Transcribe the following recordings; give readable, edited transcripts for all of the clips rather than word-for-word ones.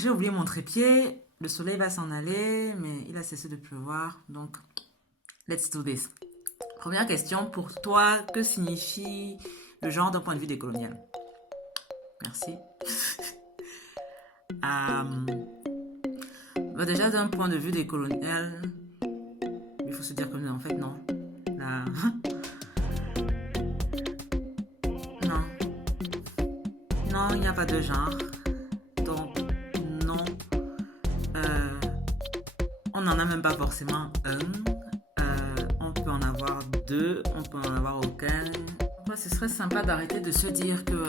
J'ai oublié mon trépied. Le soleil va s'en aller, mais il a cessé de pleuvoir. Donc, let's do this. Première question, pour toi, que signifie le genre d'un point de vue décolonial? Merci. Déjà, d'un point de vue décolonial, il faut se dire que non, en fait, non. Là, non. Non, il n'y a pas de genre. Donc, non. Euh, on n'en a même pas forcément un. On peut en avoir deux, on peut en avoir aucun. Moi, ce serait sympa d'arrêter de se dire que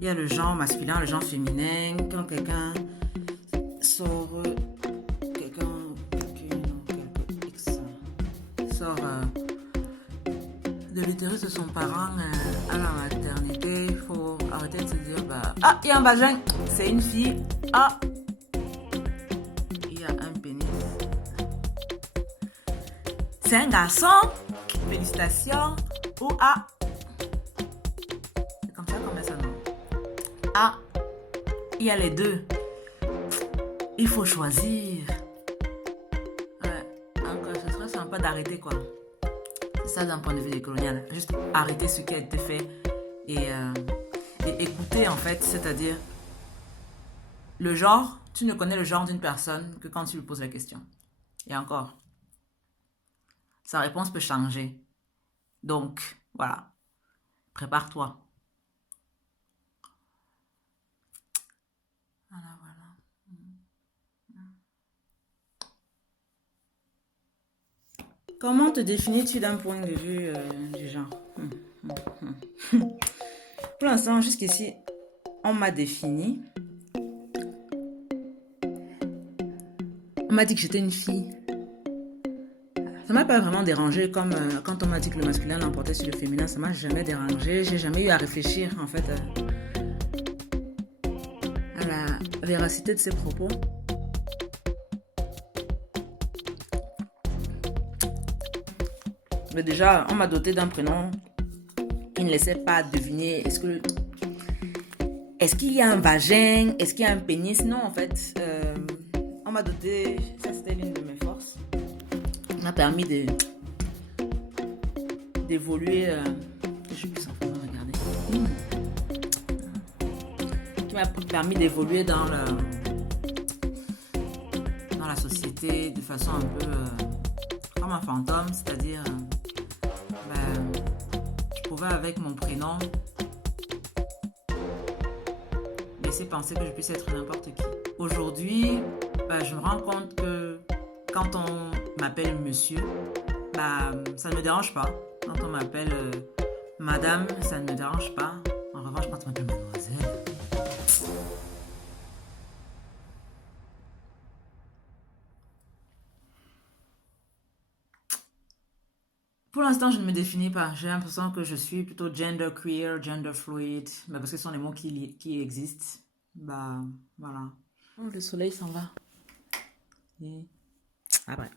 il y a le genre masculin, le genre féminin. Quand quelqu'un sort, quelqu'un sort de l'utérus de son parent à la maternité, il faut arrêter de se dire ah, il y a un vagin, c'est une fille. Ah, il y a un pénis, c'est un garçon. Félicitations. Ou ah, c'est comme ça qu'on met ça, non? Ah, il y a les deux. Il faut choisir. Ouais, donc ce serait sympa d'arrêter quoi. C'est ça d'un point de vue décolonial. Juste arrêter ce qui a été fait et écouter en fait, c'est-à-dire le genre, tu ne connais le genre d'une personne que quand tu lui poses la question. Et encore, sa réponse peut changer. Donc, voilà, prépare-toi. Voilà, voilà. Comment te définis-tu d'un point de vue du genre? Pour l'instant, jusqu'ici, on m'a défini. On m'a dit que j'étais une fille. Ça m'a pas vraiment dérangé comme quand on m'a dit que le masculin l'emportait sur le féminin, ça m'a jamais dérangé. J'ai jamais eu à réfléchir en fait à la véracité de ces propos. Mais déjà, on m'a doté d'un prénom qui ne laissait pas deviner est-ce qu'il y a un vagin, est-ce qu'il y a un pénis. Non, en fait, on m'a doté, ça c'était l'une de mes forces. Ça m'a permis d'évoluer. Je puisse enfin regarder. Qui m'a permis d'évoluer dans la société de façon un peu comme un fantôme, c'est-à-dire je pouvais avec mon prénom laisser penser que je puisse être n'importe qui. Aujourd'hui, je me rends compte que quand on m'appelle monsieur, ça ne me dérange pas. Quand on m'appelle madame, ça ne me dérange pas. En revanche, quand on m'appelle mademoiselle, pour l'instant, je ne me définis pas. J'ai l'impression que je suis plutôt gender queer, gender fluid, parce que ce sont les mots qui existent. Voilà. Oh, le soleil s'en va. Après.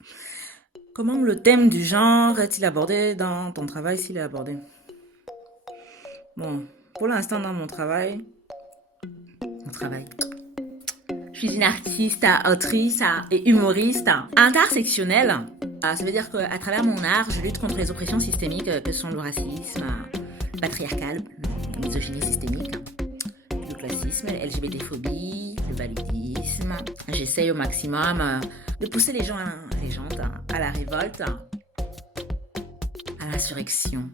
Comment le thème du genre est-il abordé dans ton travail, s'il est abordé? Bon, pour l'instant, dans mon travail, je suis une artiste, autrice et humoriste intersectionnelle. Ça veut dire qu'à travers mon art, je lutte contre les oppressions systémiques que sont le racisme, patriarcal, la misogynie systémique, le classisme, la LGBT-phobie, le validisme. J'essaye au maximum de pousser les gens à la révolte, à l'insurrection.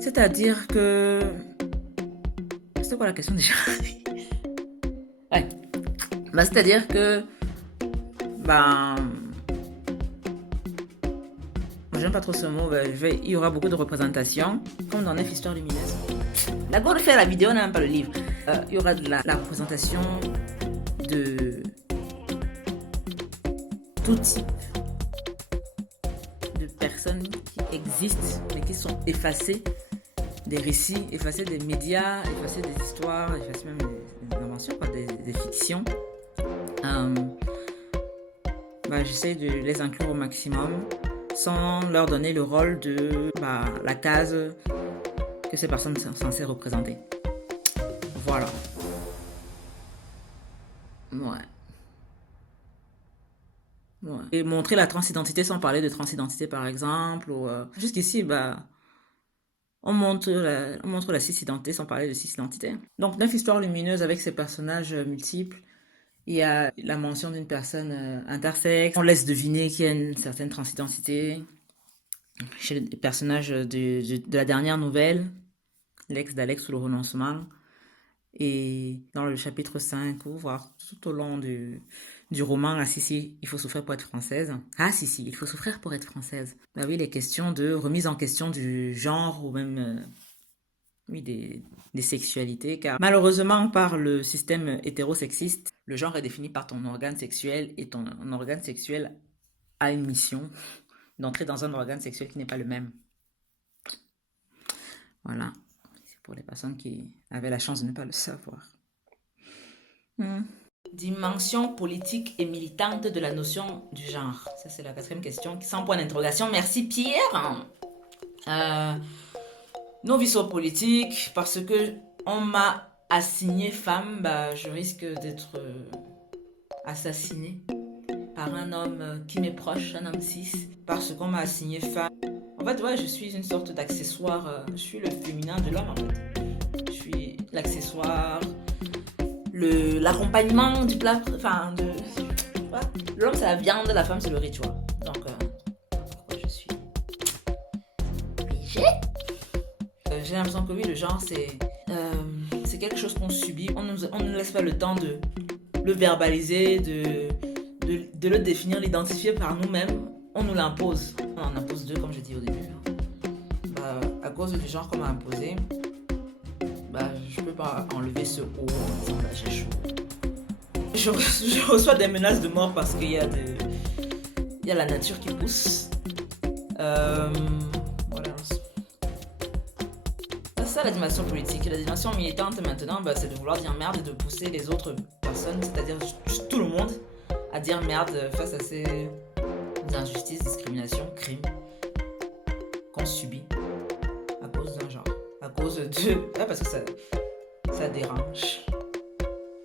C'est-à-dire que... C'est quoi la question déjà? Ouais. C'est-à-dire que... j'aime pas trop ce mot, il y aura beaucoup de représentations, comme dans 9 histoires lumineuses. La go de faire la vidéo, n'aime pas le livre. Il y aura de la représentation de tout type de personnes qui existent, mais qui sont effacées des récits, effacées des médias, effacées des histoires, effacées même des inventions, des fictions. J'essaie de les inclure au maximum, sans leur donner le rôle de la case que ces personnes sont censées représenter. Voilà. Ouais. Ouais. Et montrer la transidentité sans parler de transidentité, par exemple. Ou, jusqu'ici, bah, on montre la cisidentité sans parler de cisidentité. Donc, 9 histoires lumineuses avec ces personnages multiples. Il y a la mention d'une personne intersexe. On laisse deviner qu'il y a une certaine transidentité chez les personnages de la dernière nouvelle, l'ex d'Alex ou le renoncement. Et dans le chapitre 5, ou voire tout au long du roman, ah si, si, il faut souffrir pour être française. Ah si, si, il faut souffrir pour être française. Bah oui, les questions de remise en question du genre ou même oui, des sexualités. Car malheureusement, par le système hétérosexiste, le genre est défini par ton organe sexuel et ton organe sexuel a une mission d'entrer dans un organe sexuel qui n'est pas le même. Voilà. C'est pour les personnes qui avaient la chance de ne pas le savoir. Dimension politique et militante de la notion du genre. Ça, c'est la 4e question. Sans point d'interrogation. Merci, Pierre. Non vies politique, parce que on m'a assigné femme, bah, je risque d'être assassinée par un homme qui m'est proche, un homme cis, parce qu'on m'a assigné femme. En fait, ouais, je suis une sorte d'accessoire. Je suis le féminin de l'homme, en fait. Je suis l'accessoire, l'accompagnement du plat, enfin, l'homme c'est la viande, la femme c'est le riz, tu vois. Donc, pourquoi je suis obligée. J'ai l'impression que oui, le genre c'est quelque chose qu'on subit. On ne laisse pas le temps de le verbaliser, de le définir, l'identifier par nous-mêmes. On nous l'impose. On en impose 2, comme j'ai dit au début. Bah, à cause du genre qu'on m'a imposé, bah, je peux pas enlever ce haut en disant bah, j'ai chaud. Je reçois des menaces de mort parce qu'il y a la nature qui pousse. Voilà. C'est ça la dimension politique. La dimension militante maintenant, bah, c'est de vouloir dire merde et de pousser les autres personnes, c'est-à-dire juste tout le monde, à dire merde face à ces injustices, discriminations, crimes qu'on subit à cause d'un genre. À cause de... Ah, parce que ça dérange.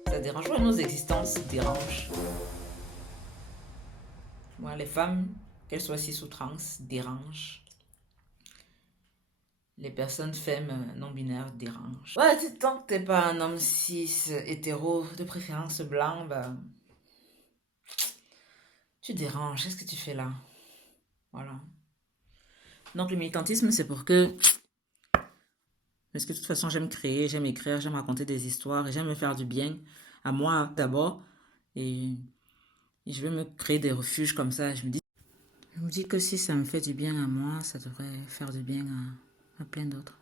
Ça dérange. Ouais, nos existences dérangent. Ouais, les femmes, qu'elles soient cis ou trans, dérangent. Les personnes femmes non-binaires dérangent. Ouais, tant que t'es pas un homme cis, hétéro, de préférence blanc, bah... Tu déranges, qu'est-ce que tu fais là? Voilà. Donc le militantisme, c'est pour que... Parce que de toute façon, j'aime créer, j'aime écrire, j'aime raconter des histoires et j'aime me faire du bien à moi d'abord. Et je vais me créer des refuges comme ça. Je me dis que si ça me fait du bien à moi, ça devrait faire du bien à plein d'autres.